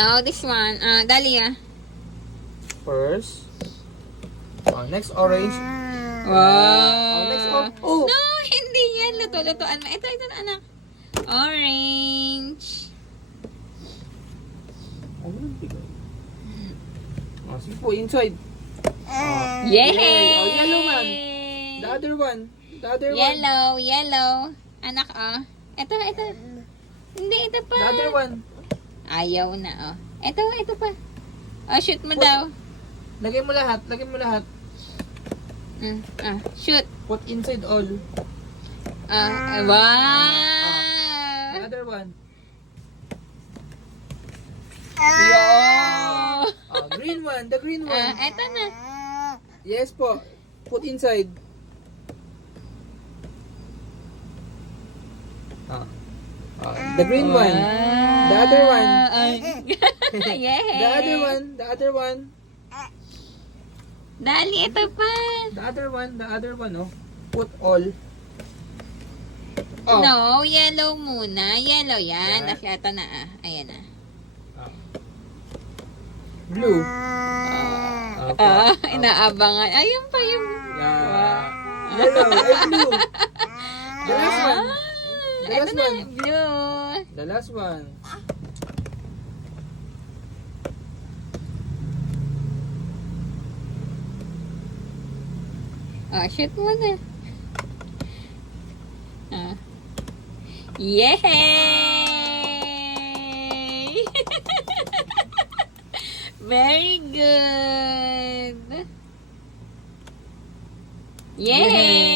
No, this one. Dahlia. First. Next orange. Wow. Next orange. Oh! No, hindi yan. Luto-lutoan mo. Ito, anak. Orange. Sige po, inside. Yay! Oh, yellow man. The other one. Yellow. Anak, Ito. Hindi, ito pa. The other one. Ayaw na, Ito pa. Shoot mo daw. Lagay mo lahat. Shoot. Put inside all. Wow. The other one. Yo. Green one. The green one. Ito na. Yes po. Put inside. The green one. The other one. Yay. The other one. Dali, ito pa. The other one, oh. Put all. Oh. No, yellow muna. Yellow yan. Yan. Ito na, Ayan na. Blue. Inaabangan. Ayun pa yung... Yellow. Blue. The last one. Ito na, blue. The last one. Shoot mo na. Yay! Very good. Yay!